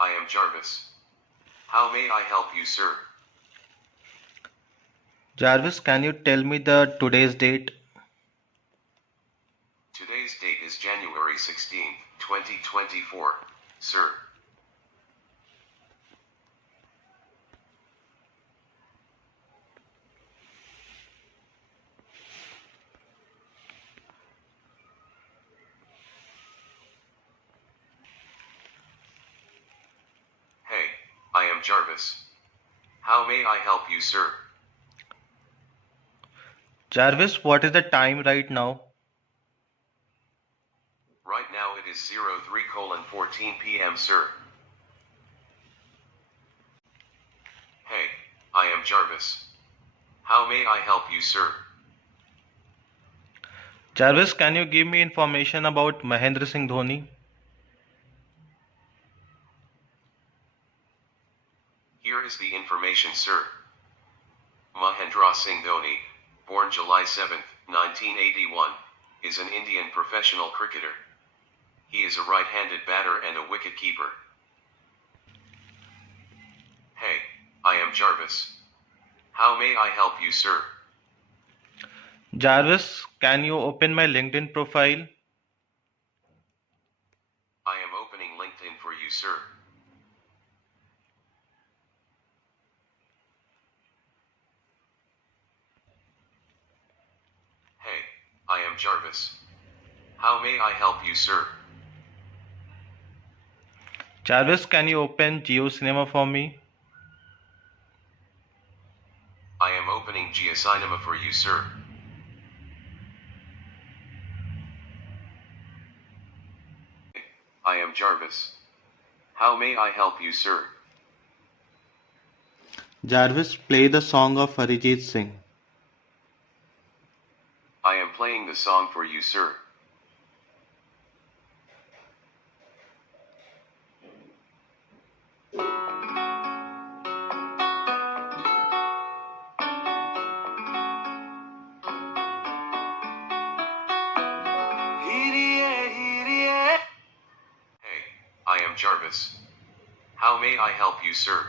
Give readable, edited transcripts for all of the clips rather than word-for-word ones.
I am Jarvis. How may I help you, sir? Jarvis, can you tell me the today's date? Today's date is January 16th, 2024, sir. Hey, I am Jarvis. How may I help you, sir? Jarvis, what is the time right now? Right now it is 03:14 p.m., sir. Hey, I am Jarvis. How may I help you, sir? Jarvis, can you give me information about Mahendra Singh Dhoni? Here is the information, sir. Mahendra Singh Dhoni, born July 7, 1981, is an Indian professional cricketer. He is a right-handed batter and a wicket-keeper. Hey, I am Jarvis. How may I help you, sir? Jarvis, can you open my LinkedIn profile? I am opening LinkedIn for you, sir. Hey, I am Jarvis. How may I help you, sir? Jarvis, can you open Geo Cinema for me? I am opening GeoCinema for you, sir. I am Jarvis. How may I help you, sir? Jarvis, play the song of Arijit Singh. I am playing the song for you, sir. Hey, I am Jarvis. How may I help you, sir?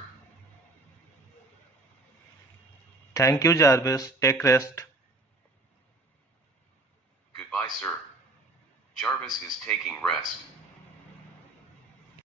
Thank you, Jarvis. Take rest. Goodbye, sir. Jarvis is taking rest.